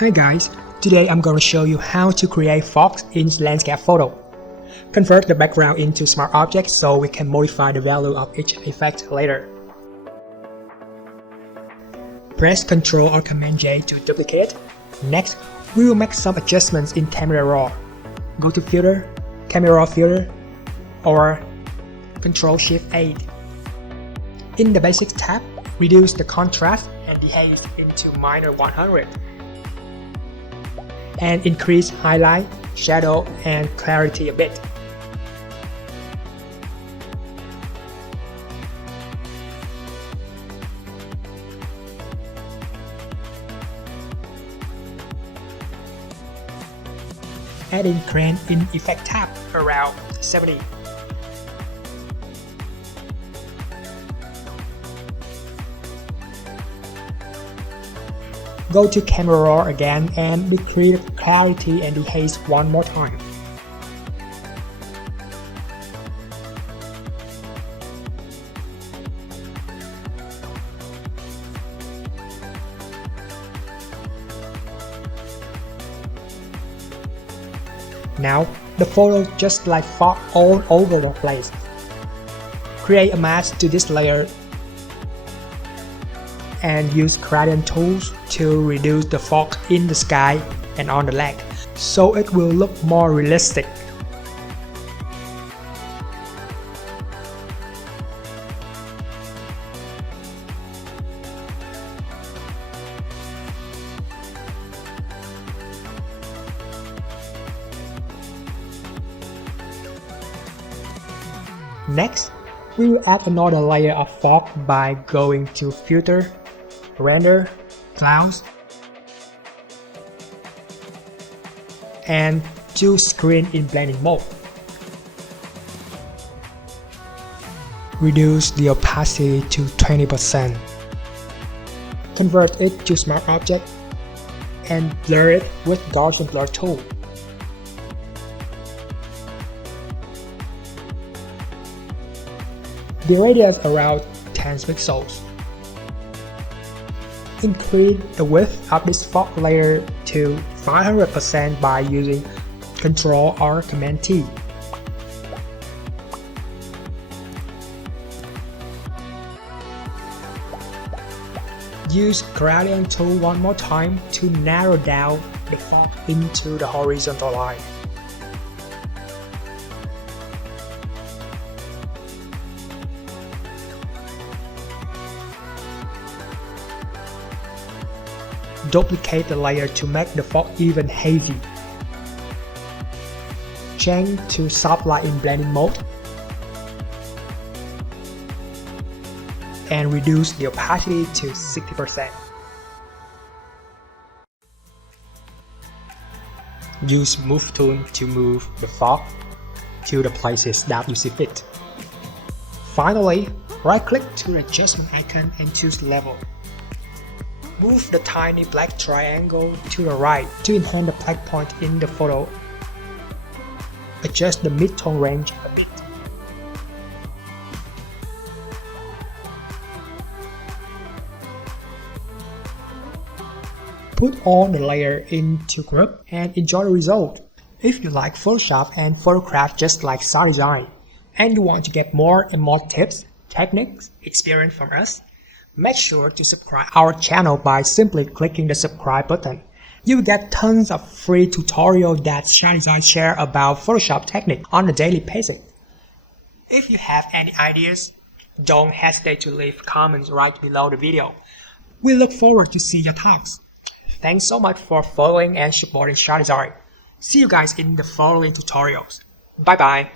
Hi guys, today I'm going to show you how to create fogs in landscape photo. Convert the background into smart objects so we can modify the value of each effect later. Press Ctrl or Command J to duplicate. Next, we will make some adjustments in Camera Raw. Go to Filter, Camera Raw Filter, or Ctrl Shift 8. In the Basics tab, reduce the contrast and dehaze into -100. And increase highlight, shadow, and clarity a bit. Adding grain in Effect tab around 70. Go to Camera Raw again and decrease clarity and dehaze one more time. Now, the photo just like fog all over the place. Create a mask to this layer and use gradient tools to reduce the fog in the sky and on the lake, so it will look more realistic. Next, we will add another layer of fog by going to Filter, Render, Clouds, and choose Screen in Blending Mode. Reduce the opacity to 20%. Convert it to Smart Object and blur it with Gaussian Blur tool. The radius around 10 pixels. Increase the width of this fog layer to 500% by using Ctrl or Command T. Use Gradient tool one more time to narrow down the fog into the horizontal line. Duplicate the layer to make the fog even hazy. Change to Soft Light in Blending Mode and reduce the opacity to 60%. Use Move tool to move the fog to the places that you see fit. Finally, right-click to the adjustment icon and choose Level. Move the tiny black triangle to the right to enhance the black point in the photo. Adjust the mid-tone range a bit. Put all the layer into group and enjoy the result. If you like Photoshop and photograph just like Sadesign, and you want to get more and more tips, techniques, experience from us, make sure to subscribe our channel by simply clicking the subscribe button. You get tons of free tutorials that Sadesign share about Photoshop technique on a daily basis. If you have any ideas, don't hesitate to leave comments right below the video. We look forward to see your thoughts. Thanks so much for following and supporting Sadesign. See you guys in the following tutorials. Bye bye.